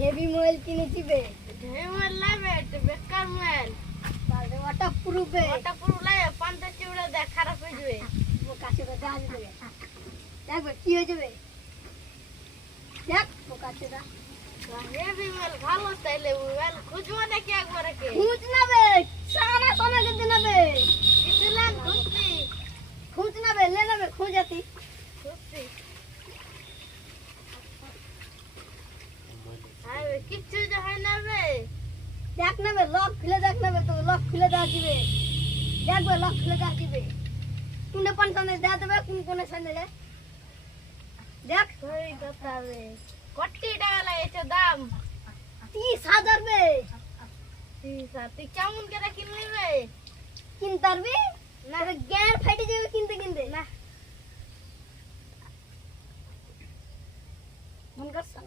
Heavy mobile কিনেছি বে। Heavy mobile লাইবে বেকার মোবাইল। তাহলে ওটা পুরুবে। ওটা পুরো লাইবে 50 চিউড়া দেখ খারাপ হয়ে যাবে। ও কাছে তো দাঁড় দেবে। দেখবে কি হয়ে যাবে। দেখ ও কাছে দা। হেভি মোবাইল ভালো তাইলে মোবাইল খুঁজবো নাকি একবারে কে? খুঁজ না বে। সারা সময় দিতে না বে। কিছুলাম খুঁজছি। খুঁজ না বে, লে না বে খুঁজাতি। খুঁজছি। আরে কিচ্ছু যে হয় না বে। দেখ না বে, লক খুলে দেখ না বে, তো লক খুলে দেওয়া দিবে। দেখবে লক খুলে দেওয়া দিবে। কোনে পঞ্চানে দেওয়া দেবে, কোনে সামনে দেখ। দেখ ওই কথা বে। কটি টাকা লাগেছে দাম? 30,000 বে। তুই কেমন করে কিনলি বে? কিনতে পারবি না? গ্যার ফাইটে যাবে কিনতে কিনতে। না মন করছে